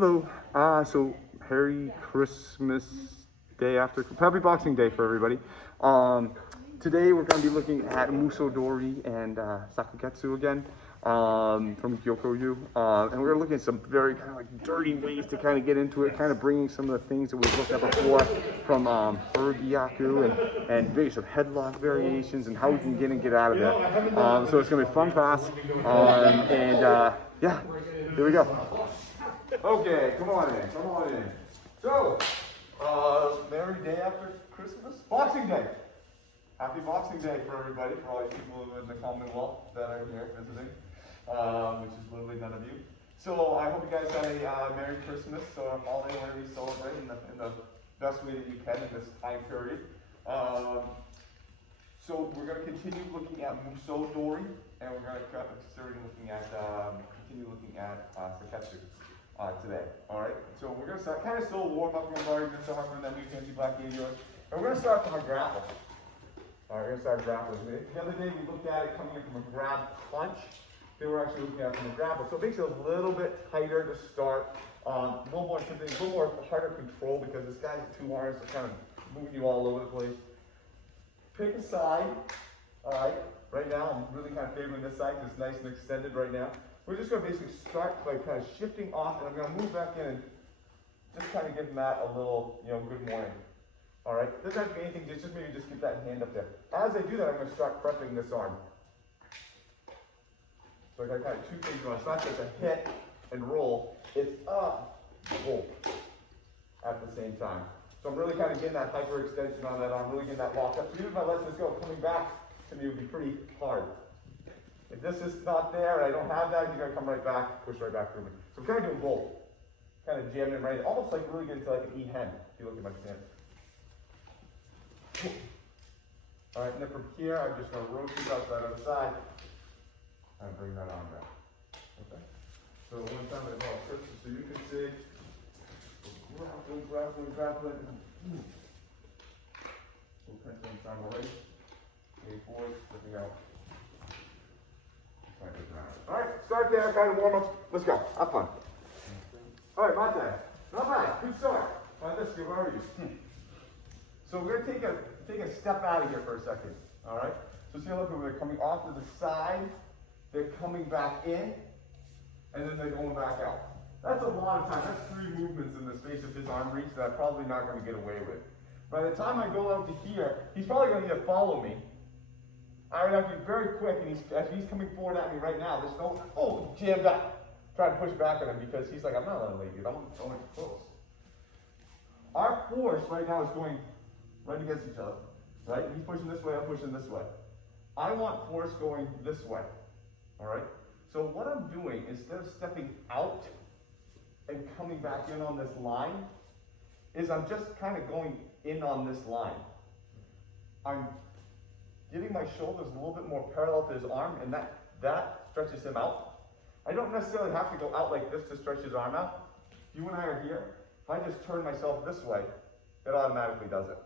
Hello. So Merry Christmas Day after Happy Boxing Day for everybody. Today we're going to be looking at Muso, Dori, and Sakketsu again from Gyokoryu. And we're looking at some very kind of like dirty ways to kind of get into it, kind of bringing some of the things that we've looked at before from Urgyaku and maybe some headlock variations and how we can get in and get out of it. So it's going to be fun, fast, yeah, here we go. Okay, come on in, come on in. So, merry day after Christmas, Boxing Day. Happy Boxing Day for everybody, for all you people in the Commonwealth that are here visiting, which is literally none of you. So I hope you guys had a Merry Christmas, or a holiday, whatever you celebrate in the best way that you can in this time period. So we're going to continue looking at Muso, Dori, and we're going to continue looking at Sakketsu. Today, all right? So we're going to start kind of still warm up from Dori, just so hard from that new fancy black game yours. And we're going to start from a grapple. All right, we're going to start grappling. The other day we looked at it coming in from a grab punch. Today we're actually looking at it from a grapple. So it makes it a little bit tighter to start. A little more harder control because this guy's two arms are kind of moving you all over the place. Pick a side. All right. Right now I'm really kind of favoring this side because it's nice and extended right now. We're just going to basically start by kind of shifting off, and I'm going to move back in and just kind of give Matt a little, good morning. All right? Doesn't have to be anything, just maybe just get that hand up there. As I do that, I'm going to start prepping this arm. So I got kind of two things going on. It's not just a hit and roll, it's up, roll at the same time. So I'm really kind of getting that hyperextension on that arm, really getting that lock up. So even if I let this go, coming back to me would be pretty hard. If this is not there and I don't have that, you're going to come right back, push right back through me. So I'm kind of doing both. Kind of jamming it right, almost like really getting to like an E-hen, if you look at my stance. All right, and then from here, I'm just going to rotate out to that other side and bring that arm back. Okay? So one time I brought first, so you can see, grappling. We'll pinch one side away, lean forward, looking out. Alright, start there, kind of warm up. Let's go. Have fun. Alright, Mate. Not bad. Good start. Alright, let's go. Where are you? So we're going to take a step out of here for a second. Alright? So see, look, they're coming off to the side, they're coming back in, and then they're going back out. That's a lot of time. That's 3 movements in the space of his arm reach that I'm probably not going to get away with. By the time I go out to here, he's probably going to need to follow me. I would have to be very quick, and as he's coming forward at me right now, there's no, jammed up. Trying to push back at him because he's like, I'm not letting you, I'm going too close. Our force right now is going right against each other, right? He's pushing this way, I'm pushing this way. I want force going this way, all right? So what I'm doing, instead of stepping out and coming back in on this line, is I'm just kind of going in on this line. I'm giving my shoulders a little bit more parallel to his arm, and that stretches him out. I don't necessarily have to go out like this to stretch his arm out. If you and I are here, if I just turn myself this way, it automatically does it.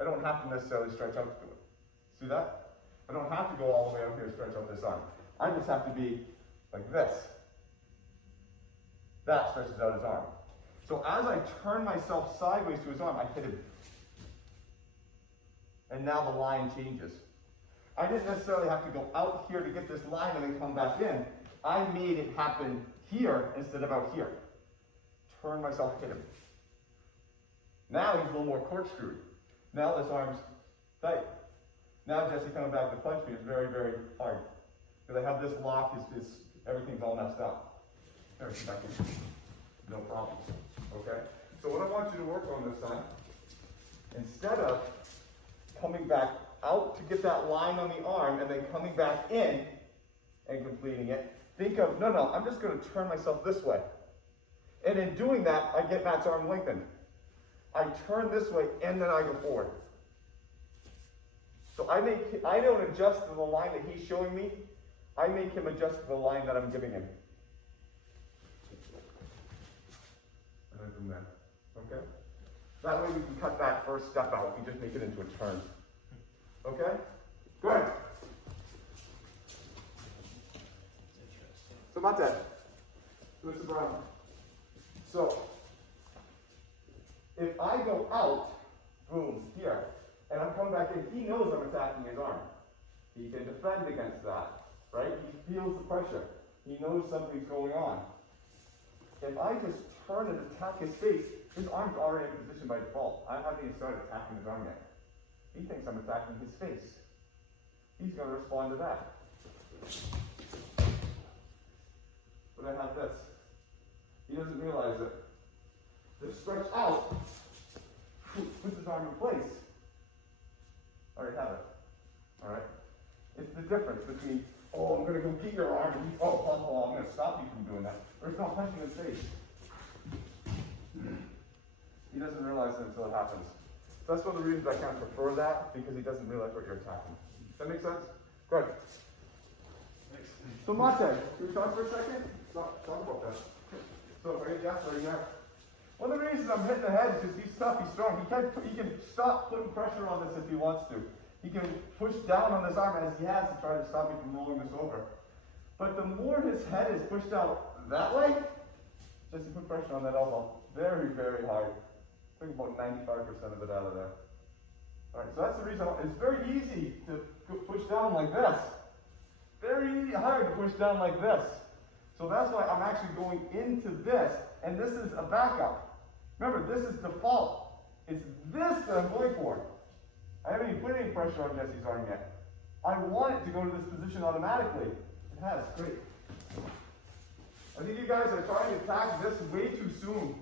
I don't have to necessarily stretch out to do it. See that? I don't have to go all the way up here to stretch out this arm. I just have to be like this. That stretches out his arm. So as I turn myself sideways to his arm, I hit him. And now the line changes. I didn't necessarily have to go out here to get this line and then come back in. I made it happen here instead of out here. Turn myself, hit him. Now he's a little more corkscrewed. Now this arm's tight. Now Jesse coming back to punch me is very, very hard. Because I have this lock, everything's all messed up. There, come back in. No problem. Okay? So what I want you to work on this time, instead of coming back out to get that line on the arm and then coming back in and completing it, think of, no, I'm just going to turn myself this way. And in doing that, I get Matt's arm lengthened. I turn this way and then I go forward. So I don't adjust to the line that he's showing me. I make him adjust to the line that I'm giving him. And then from there. Okay? That way we can cut that first step out. We just make it into a turn. Okay? Good. So Mate, Mr. Brown. So, if I go out, boom, here, and I'm coming back in, he knows I'm attacking his arm. He can defend against that, right? He feels the pressure. He knows something's going on. If I just turn and attack his face, his arm's already in position by default. I haven't even started attacking his arm yet. He thinks I'm attacking his face. He's going to respond to that. But I have this. He doesn't realize it. Just stretch out, puts his arm in place. I already have it. Alright? It's the difference between, oh, I'm going to go get your arm, and I'm going to stop you from doing that. Or it's not punching his face. He doesn't realize it until it happens. So that's one of the reasons I kind of prefer that, because he doesn't realize what you're attacking. Does that make sense? Good. So Mate, can we talk for a second? Talk about that. So right there. One of the reasons I'm hitting the head is because he's tough, he's strong. He can stop putting pressure on this if he wants to. He can push down on this arm as he has to try to stop me from rolling this over. But the more his head is pushed out that way, just to put pressure on that elbow, very, very hard. I think about 95% of it out of there. Alright, so that's the reason. It's very easy to push down like this. Very hard to push down like this. So that's why I'm actually going into this, and this is a backup. Remember, this is default. It's this that I'm going for. I haven't even put any pressure on Jesse's arm yet. I want it to go to this position automatically. It has. Great. I think you guys are trying to attack this way too soon.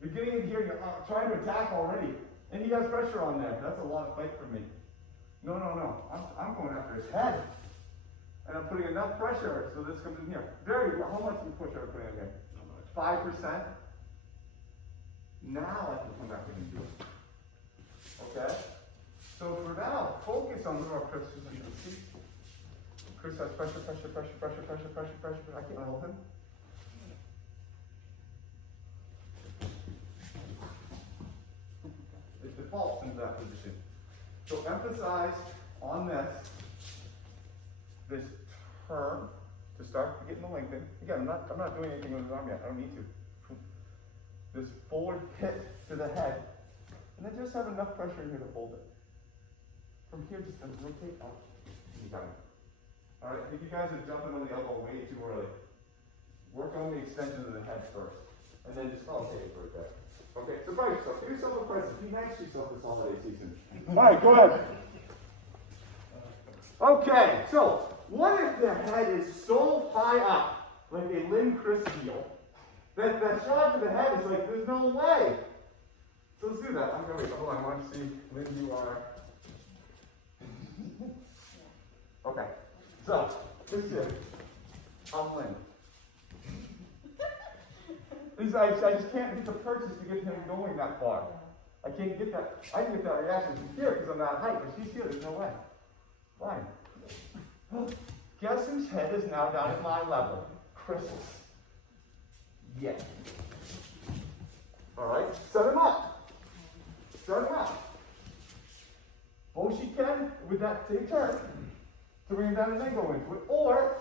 You're getting in here, you're trying to attack already. And he has pressure on there. That's a lot of fight for me. No. I'm going after his head. And I'm putting enough pressure so this comes in here. How much push are we putting in here? 5%. Now I can come back in and do it. Okay? So for now, focus on where Chris is. You can see. Chris has pressure. I can't hold him. It defaults into that position. So emphasize on this turn to start getting the length in. Again, I'm not doing anything with his arm yet. I don't need to. This forward hit to the head. And then just have enough pressure in here to hold it. From here, just rotate out. You got it. Alright, I think you guys are jumping on the elbow way too early. Work on the extension of the head first. And then just okay for a bit. Okay, surprise yourself. Give yourself a present. Be nice to yourself this holiday season. Alright, go ahead. Okay, so what if the head is so high up, like a Lynn Chris heel, that the shot of the head is like, there's no way. So let's do that. I'm going to hold on. I want to see, Lynn, you are. Okay, so this is it. I'm Lynn. I just can't get the purchase to get him going that far. I can't get that. I can get that reaction from here because I'm that height, but she's here. There's no way. Fine. Guess whose head is now down at my level? Chris's. Yeah. All right. Set him up. Both she can with that same turn to bring him down and then go into it, or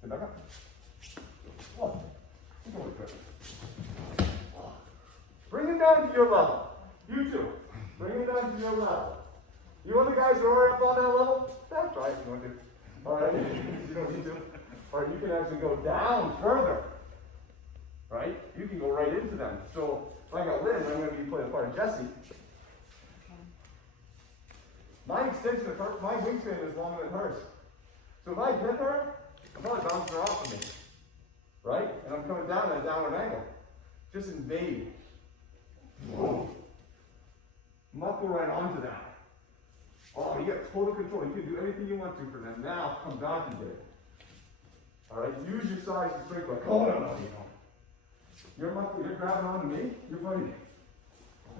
sit back up. Oh, go into it. Bring him down to your level. You two. Bring him down to your level. You other guys are already up on that level? That's right. You want to? All right. You don't need to. All right. You can actually go down further. Right? You can go right into them. So if I got Lynn, I'm going to be playing a part of Jesse. My extension of her, my wingspan is longer than hers. So if I hit her, I'm probably bouncing her off of me. Right? And I'm coming down at a downward angle. Just invade. Whoa. Knuckle right onto that. Oh, you got total control. You can do anything you want to for them. Now come back and get it. Alright? Use your size and strength like, oh no, you don't. You're grabbing onto me, you're fighting.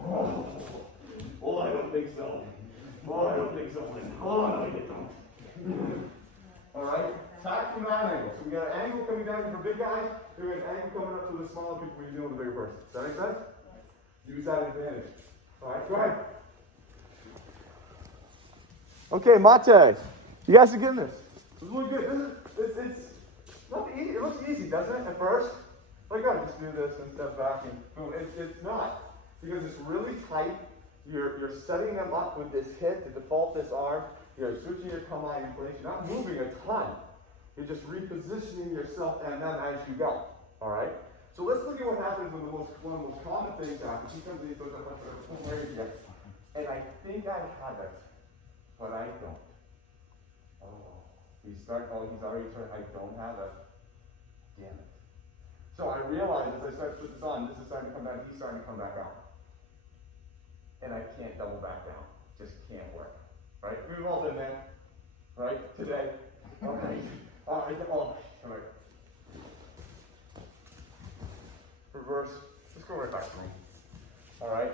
Oh, I don't think so. Oh, I don't think so. Oh, no, you don't. Alright? Attack from that angle. So we got an angle coming down for big guys, we got an angle coming up for the smaller people when you're dealing with a bigger person. Does that make sense? Use that advantage. Alright, go ahead. Okay, Mate. You guys are getting this. It's really good. It's not easy. It looks easy, doesn't it, at first? Like I just do this and step back and boom. It's not. Because it's really tight. You're setting them up with this hit to default this arm. You're switching your combine in place. You're not moving a ton. You're just repositioning yourself and then as you go. Alright? So let's look at what happens when one of the most common things happens. He comes in, he goes up right here. And I think I have it, but I don't. Oh. He's already started. I don't have it. Damn it. So I realize as I start to put this on, this is starting to come back, he's starting to come back out. And I can't double back down. Just can't work. Right? We've all been there. Right? Today. Alright. Alright. Reverse. Just go right back to me. Alright.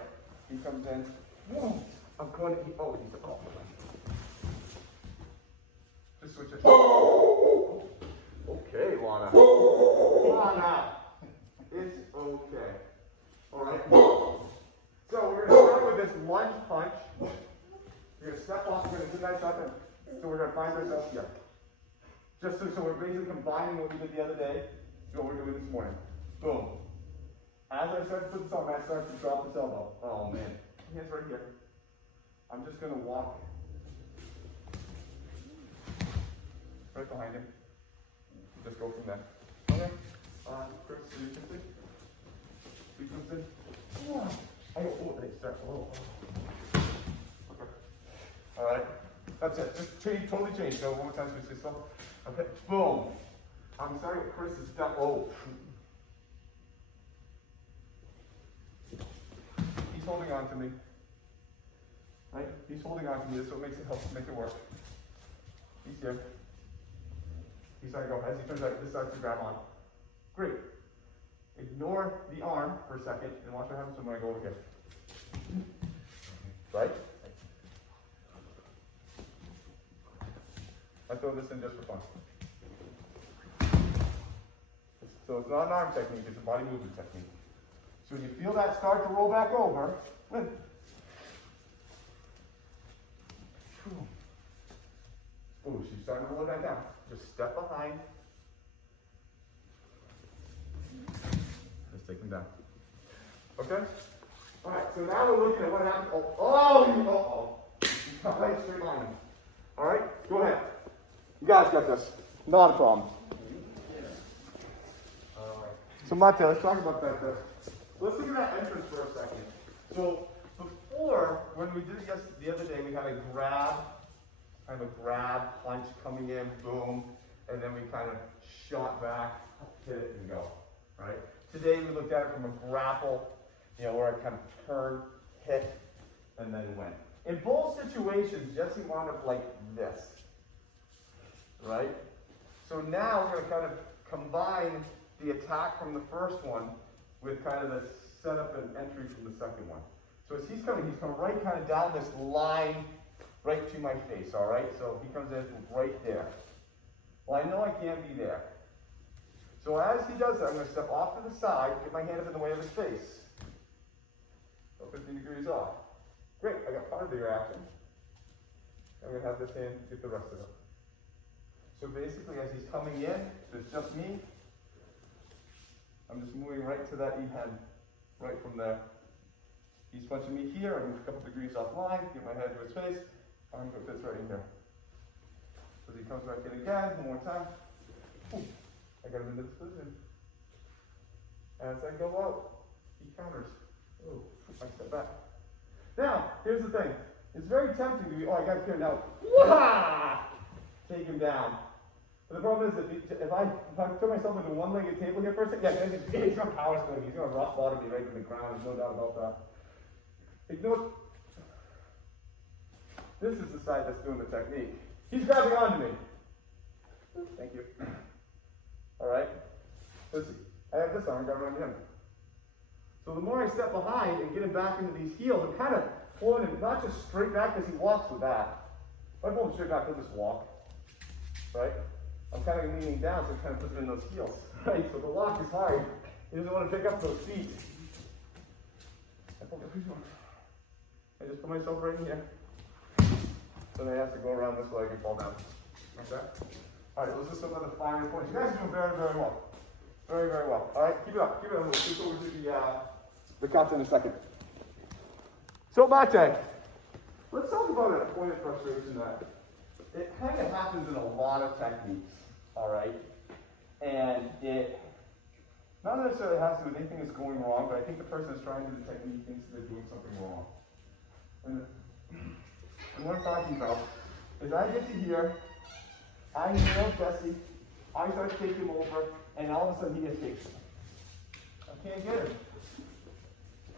He comes in. Whoa. I'm going to, just switch it. Oh. Okay, Lana. Lana. It's okay. Alright. So we're going to start with this lunge punch. We're going to step off, we're going to do that shot, so we're going to find ourselves here. Just so we're basically combining what we did the other day, what we're doing this morning. Boom. As I start to put this on, I start to drop this elbow. Oh man. Hands right here. I'm just going to walk right behind him. Just go from there. Okay. Chris, he comes in. They start. Okay. Alright. That's it. Just totally change. So one more time, switch this up. Okay. Boom. I'm starting with Chris's step. Oh. He's holding on to me. Right? He's holding on to me. This is what makes it work. He's here. He's starting to go. As he turns out, this starts to grab on. Great. Ignore the arm for a second and watch what happens when I go over here. Right? I throw this in just for fun. So it's not an arm technique, it's a body movement technique. So when you feel that start to roll back over, ooh, she's starting to roll it back down. Just step behind. Just take them down. Okay? Alright, so now we're looking at what happens. Right, straight line. Alright, go ahead. You guys got this. Not a problem. So Mate, let's talk about that. Let's look at that entrance for a second. So before, when we did it the other day, we had a grab, punch coming in, boom, and then we kind of shot back, hit it, and go. Right? Today we looked at it from a grapple, where I kind of turned, hit, and then went. In both situations, Jesse wound up like this. Right? So now we're going to kind of combine the attack from the first one with kind of the setup and entry from the second one. So as he's coming right kind of down this line right to my face, all right? So he comes in right there. Well, I know I can't be there. So as he does that, I'm going to step off to the side, get my hand up in the way of his face. So 15 degrees off. Great, I got part of the reaction. I'm going to have this hand get the rest of it. So basically, as he's coming in, it's just me. I'm just moving right to that E-hand, right from there. He's punching me here, I'm a couple degrees offline, get my head to his face, arm fits right in here. So he comes back in again, one more time. Ooh, I got him into this position. As I go out, he counters. Ooh, I step back. Now, here's the thing. It's very tempting to be, I got here now. Wah! Take him down. But the problem is, if I put myself into a one-legged table here for a second, he's going to power swing. He's going to rock bottom me right to the ground. There's no doubt about that. Ignore. This is the side that's doing the technique. He's grabbing onto me. Thank you. All right. Let's see. I have this arm grabbing onto him. So the more I step behind and get him back into these heels, I'm kind of pulling him not just straight back as he walks with that. If I pull him straight back, he'll just walk. Right? I'm kind of leaning down, so it kind of puts him in those heels. Right? So the walk is hard. He doesn't want to pick up those feet. I just put myself right in here. So then I have to go around this leg and fall down. Okay? Alright, those are some of the finer points. You guys are doing very, very well. Very, very well. All right, keep it up. Keep it up. We'll switch over to the kata in a second. So, mate, let's talk about a point of frustration that it kind of happens in a lot of techniques, all right? And it not necessarily has to do with anything that's going wrong, but I think the person that's trying to do the technique thinks they're doing something wrong. And what I'm talking about is I get to here, I nail Jesse, I start to take him over, and all of a sudden he escapes. I can't get him.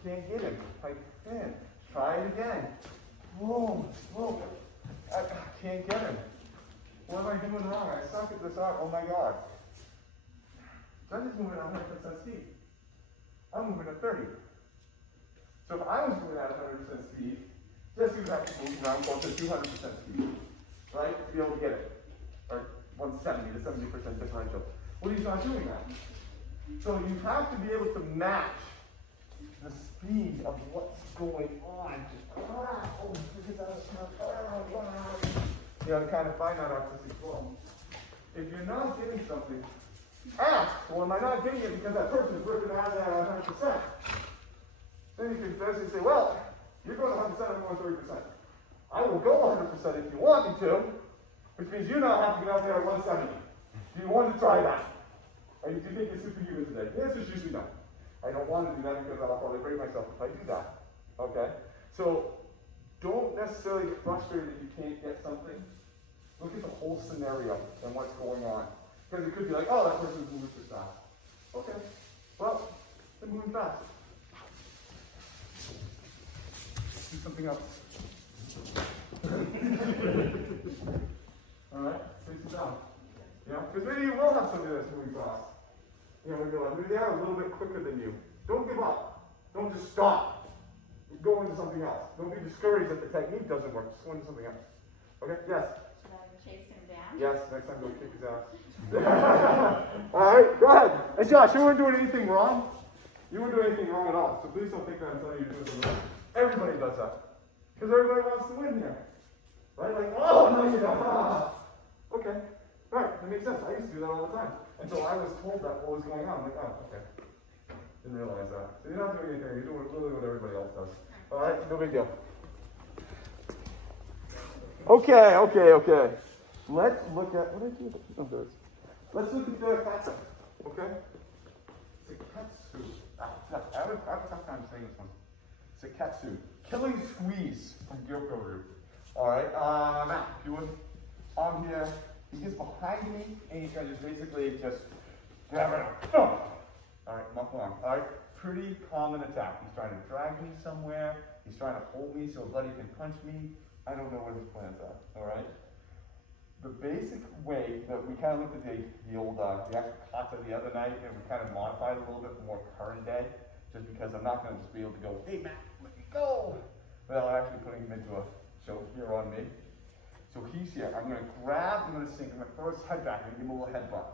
Can't get him. Like, man, try it again. Whoa, whoa. I can't get him. What am I doing wrong? I suck at this art. Oh my God. Jesse's moving at 100% speed. I'm moving at 30. So if I was moving at 100% speed, Jesse would have to move around close to 200% speed, right? To be able to get it. Or 170 to 70% differential. Well, he's not doing that. So you have to be able to match the speed of what's going on. You know, to kind of find that artistic flow. If you're not getting something, ask, well, am I not getting it because that person's ripping out of that 100%? Then you can basically say, well, you're going 100%, I'm going 30%. I will go 100% if you want me to, which means you now have to get out there at 170. Do you want to try that? Or do you think you're superhuman today? The answer is usually no. I don't want to do that because I'll probably break myself if I do that. Okay? So, don't necessarily get frustrated if you can't get something. Look at the whole scenario and what's going on. Because it could be like, oh, that person's moving too fast. Okay. Well, they're moving fast. Do something else. Alright? Face it down. Yeah? Because maybe you will have somebody that's moving fast. You know, maybe they are a little bit quicker than you. Don't give up. Don't just stop. Go into something else. Don't be discouraged that the technique doesn't work. Just go into something else. Okay? Yes? Should I chase him down? Yes, next time go kick his ass. Alright, go ahead. Hey Josh, you weren't doing anything wrong. You weren't doing anything wrong at all. So please don't think that I'm telling you to do something wrong. Everybody does that. Because everybody wants to win here. Right? Like, oh, no, you don't. Okay. Right, that makes sense. I used to do that all the time. Until I was told that what was going on. I'm like, oh, okay. Didn't realize that. So you're not doing anything. You're doing literally what everybody else does. Alright, no big deal. Okay. Let's look at, what did I do? Oh, there it is. Let's look at the kata. Okay? Sakketsu. I have a tough time saying this one. Sakketsu. Killing squeeze from Gyoko. Alright, Matt, if you would. I'm here. He gets behind me, and he's going to just basically just grab it up. Oh. Alright, muffle arm. Alright, pretty common attack. He's trying to drag me somewhere. He's trying to hold me so a buddy can punch me. I don't know what his plans are. Alright? The basic way that we kind of looked at the old the actual kata the other night, and we kind of modified it a little bit for more current day, just because I'm not going to just be able to go, hey Matt, let me go, without actually putting him into a choke here on me. So he's here. I'm going to grab, I'm going to sink, I'm going to throw his head back, and give him a little headbutt.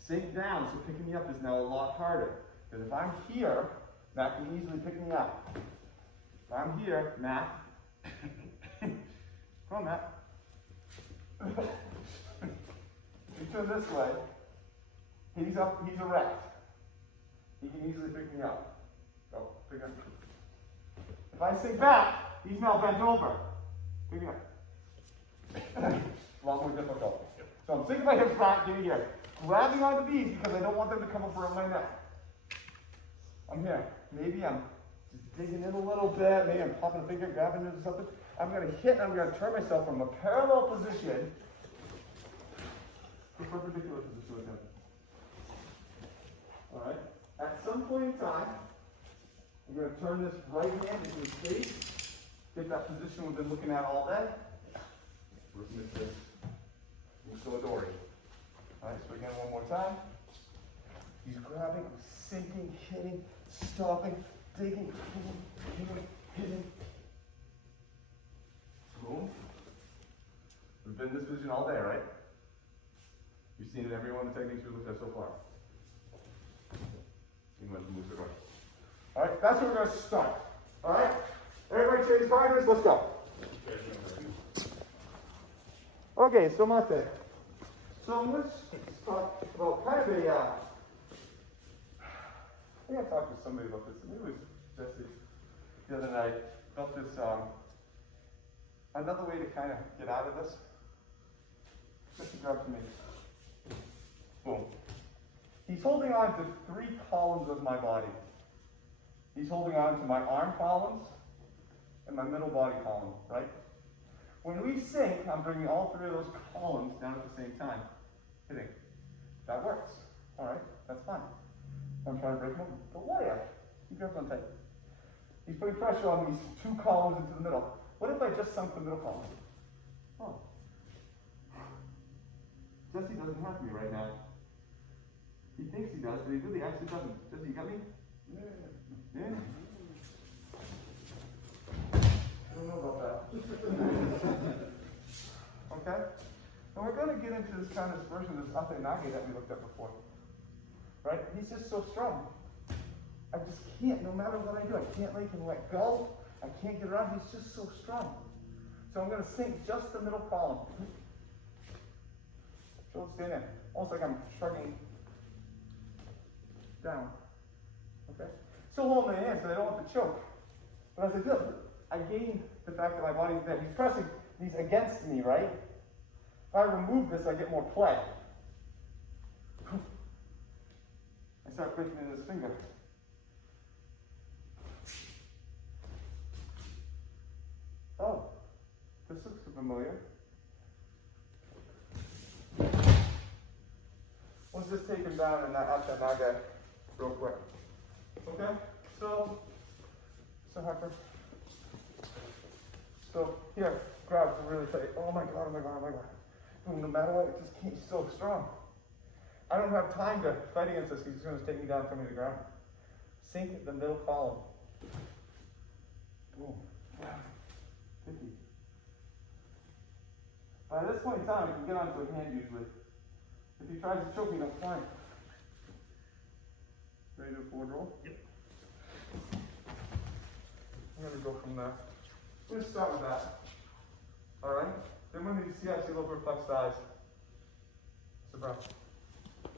Sink down, so picking me up is now a lot harder. Because if I'm here, Matt can easily pick me up. If I'm here, Matt, come on, Matt. You turn this way, he's up, he's erect. He can easily pick me up. Go, pick up. If I sink back, he's now bent over. Pick me up. A lot more difficult. So I'm sinking my hips back, give me here. Grabbing on the beads because I don't want them to come up around my neck. I'm here. Maybe I'm just digging in a little bit. Maybe I'm popping a finger, grabbing into something. I'm going to hit and I'm going to turn myself from a parallel position to a perpendicular position with him. Alright? At some point in time, I'm going to turn this right hand into his face. Get that position we've been looking at all day. We're going to this Muso Dori. Alright, so again, one more time. He's grabbing, sinking, hitting, stopping, digging, hitting. Boom. We've been in this position all day, right? You've seen it in every one of the techniques we've looked at so far. Even with the Muso Dori. Alright, that's where we're going to start. Alright? Everybody change partners, let's go. Okay, so Mate. So let's talk about kind of think I talked to somebody about this. Maybe it was Jesse the other night about this. Another way to kind of get out of this. Just grab to me. Boom. He's holding on to 3 columns of my body. He's holding on to my arm columns and my middle body column, right? When we sink, I'm bringing all 3 of those columns down at the same time. Hitting. That works. All right, that's fine. I'm trying to break him open. But why? He grabs on tight. He's putting pressure on these 2 columns into the middle. What if I just sunk the middle column? Oh. Jesse doesn't have me right now. He thinks he does, but he really actually doesn't. Jesse, you got me? Yeah. I don't know about that. Okay? And we're going to get into this kind of version of this Ate Nage that we looked at before. Right? He's just so strong. I just can't, no matter what I do, I can't make him let go. I can't get around. He's just so strong. So I'm going to sink just the middle column. Shoulders stay in. Almost like I'm shrugging down. Okay? Still holding my hand so I don't want to choke. But as I do, I gain the fact that my body's there. He's pressing these against me, right? If I remove this, I get more play. I start breaking in his finger. Oh, this looks familiar. Let's just take him down in that Ate Nage real quick. Okay? So Harper. So here, grab it really tight. Oh my god, oh my god, oh my god. No matter what, it just can't, he's so strong. I don't have time to fight against this because he's going to take me down from the ground. Sink the middle column. Boom. Wow. 50. By this point in time, I can get onto a hand usually. If he tries to choke me, that's fine. Ready to do a forward roll? Yep. I'm going to go from there. I'm going to start with that. Alright? Then when you see I see a little bit of flexed thighs. It's a breath.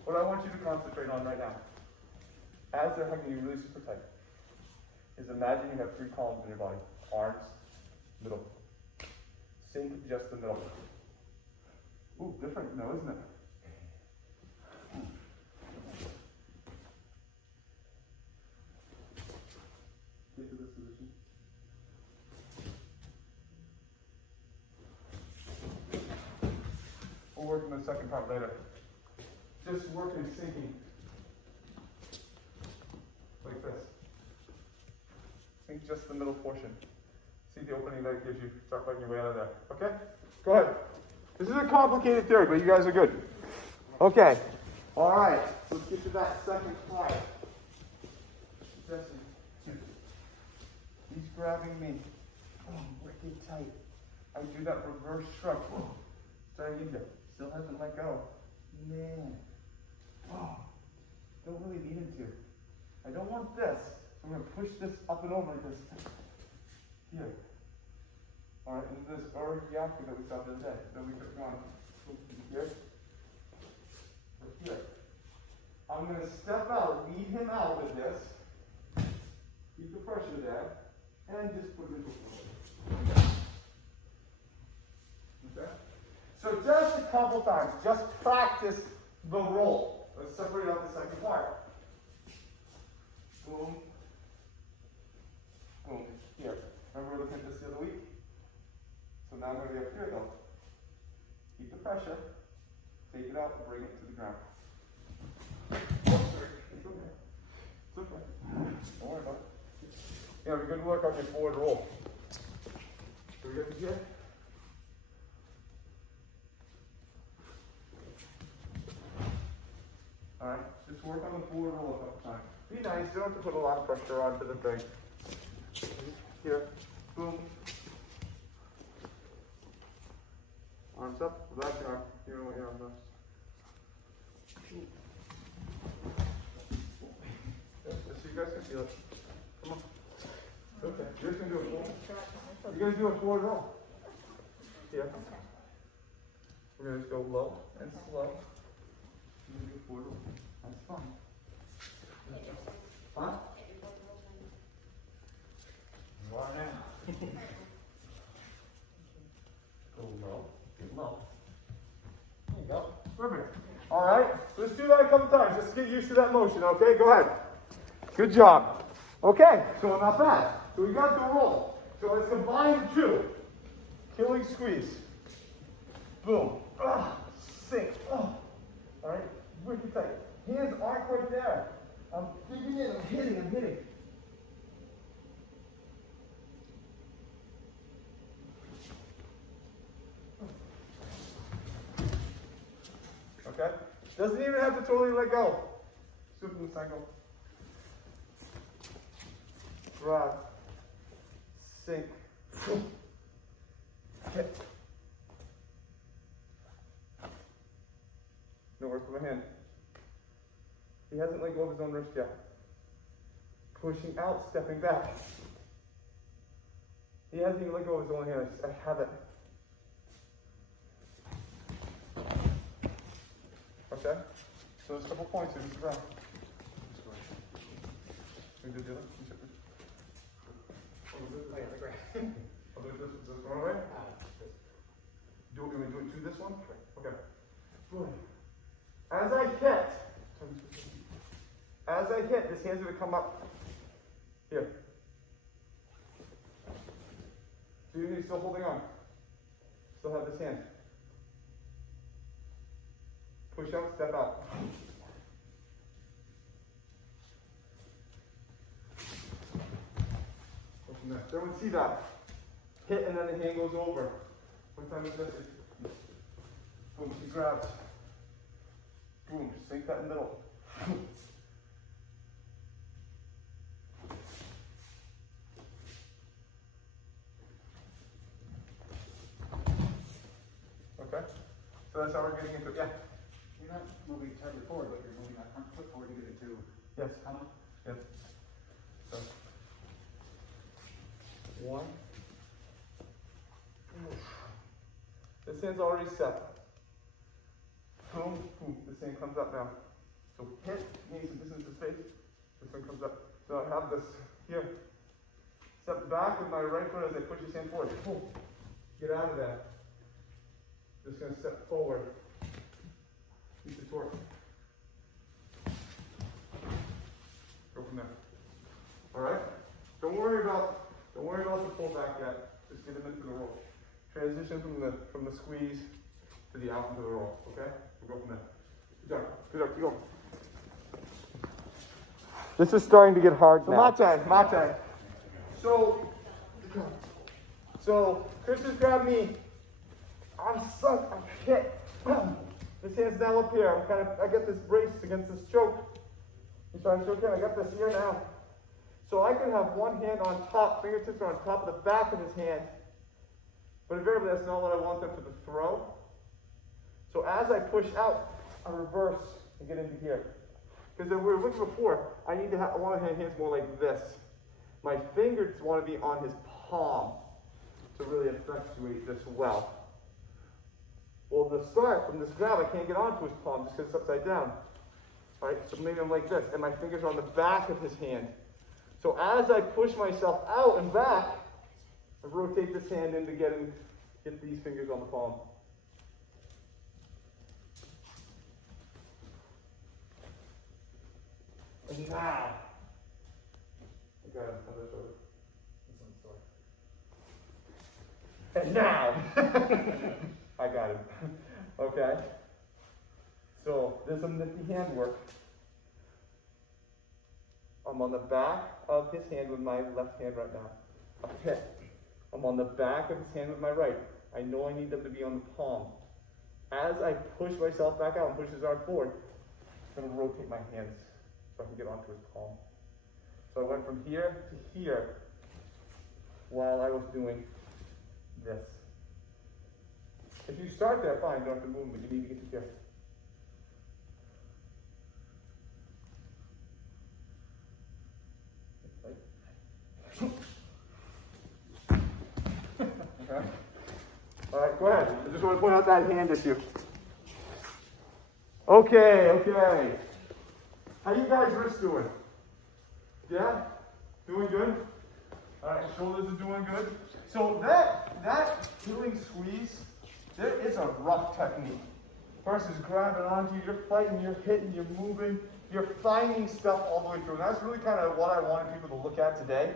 What I want you to concentrate on right now, as they're hugging you really super tight, is imagine you have 3 columns in your body. Arms, middle. Sink just the middle. Ooh, different now, isn't it? Get to this position. We'll work on the second part later. Just working sinking. Like this. Sink just the middle portion. See the opening that it gives you. Start fighting your way out of there. Okay? Go ahead. This is a complicated theory, but you guys are good. Okay. All right. Let's get to that second part. Jesse. He's grabbing me. Oh, wicked tight. I do that reverse shrug. Starting into. Still hasn't let go. Man. Oh. Don't really need him to. I don't want this. I'm going to push this up and over like this. Here. Alright, and this yaku that we saw the other day. Then we took one. Here. Or here. I'm going to step out, lead him out with this. Keep the pressure there. And just put it into the floor. Okay? So just a couple times. Just practice the roll. Let's separate out the second part. Boom. Boom. Here. Remember we were looking at this the other week? So now I'm going to be up here though. Keep the pressure. Take it out and bring it to the ground. Oh, sorry. It's okay. It's okay. Don't worry about it. Yeah, we're going to work on your forward roll. So we get here. Alright, just work on the forward roll a couple times. Be nice, you don't have to put a lot of pressure onto the thing. Here, boom. Arms up, relax your arm. You know what your arm does. Just so you guys can feel it. Come on. It's okay. You're just going to do a forward. You're going to do a forward roll. Here. We're going to just go low and slow. That's fine. Huh? You are now. Go low. Get low. There you go. Perfect. All right. Let's do that a couple times. Just get used to that motion. Okay. Go ahead. Good job. Okay. So not bad. So we got the roll. So let's combine the two. Killing squeeze. Boom. Sink. All right. Wicked tight. Hands aren't quite there. I'm digging in. I'm hitting. Okay? Doesn't even have to totally let go. Super cycle. Grab. Sink. Hit. No work with my hand. He hasn't let go of his own wrist yet. Pushing out, stepping back. He hasn't even let go of his own hand. I have it. Okay? So there's a couple points here. Just grab. We do it. I'll do it this one away. Do we do it to this one? Okay. Good. As I hit, this hand's going to come up here. So you're still holding on. Still have this hand. Push up, step out. Go from there. Everyone see that? Hit and then the hand goes over. One time it's just, boom, she grabs. Boom, sink that in the middle. Okay? So that's how we're getting into it. Yeah? You're not moving terribly forward, but you're moving that front foot forward to get it to Yes. how much? Yes. So. One. This hand's already set. Boom, boom. This hand comes up now. So hit, means some distance to space. This one comes up. So I have this here. Step back with my right foot as I push this hand forward. Boom. Get out of that. Just going to step forward. Keep the torque. Go from there. All right. Don't worry about the pullback yet. Just get them into the roll. Transition from the squeeze to the out into the roll. Okay. We'll go from there. Good job. Keep going. This is starting to get hard now. Mate. So Chris has grabbed me. I'm stuck. I'm hit. This hand's now up here. I got this brace against this choke. So I'm choking. I got this here now. So I can have one hand on top, fingertips are on top of the back of his hand. But invariably, that's not what I want them for the throw. So as I push out, I reverse and get into here. Because we were looking before, I want to have hands more like this. My fingers want to be on his palm to really effectuate this well. Well, the start from this grab, I can't get onto his palm just because it's upside down. All right, so maybe I'm like this, and my fingers are on the back of his hand. So as I push myself out and back, I rotate this hand in to get these fingers on the palm. And now, I got another shoulder. This one's sore. And now, I got it. Okay. So there's some nifty hand work. I'm on the back of his hand with my left hand right now. A hit. I'm on the back of his hand with my right. I know I need them to be on the palm. As I push myself back out and push his arm forward, I'm going to rotate my hands so I can get onto his palm. So I went from here to here while I was doing this. If you start there, fine, you don't have to move, but you need to get to here. Okay. All right, go ahead. I just want to point out that hand issue. Okay. How you guys' wrists doing? Yeah? Doing good? Alright, shoulders are doing good. So that healing squeeze, there is a rough technique. First is grabbing onto you, you're fighting, you're hitting, you're moving, you're finding stuff all the way through. And that's really kind of what I wanted people to look at today,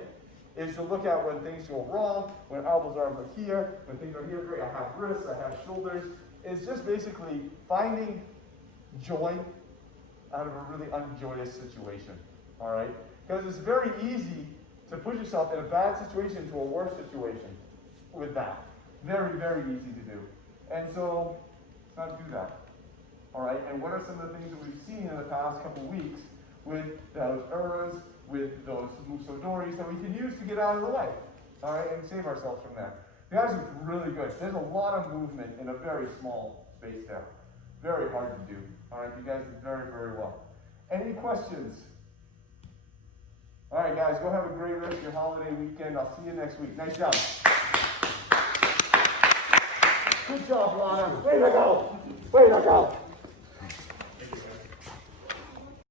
is to look at when things go wrong, when elbows are over here, when things are here, great, I have wrists, I have shoulders. It's just basically finding joy out of a really unjoyous situation, all right? Because it's very easy to put yourself in a bad situation to a worse situation with that. Very, very easy to do. And so, let's not do that, all right? And what are some of the things that we've seen in the past couple weeks with those Uras, with those Muso Doris that we can use to get out of the way, all right, and save ourselves from that. You guys are really good. There's a lot of movement in a very small space there. Very hard to do. All right, you guys did very, very well. Any questions? All right, guys, go have a great rest of your holiday weekend. I'll see you next week. Nice job. Good job, Lana. Way to go. Way to go.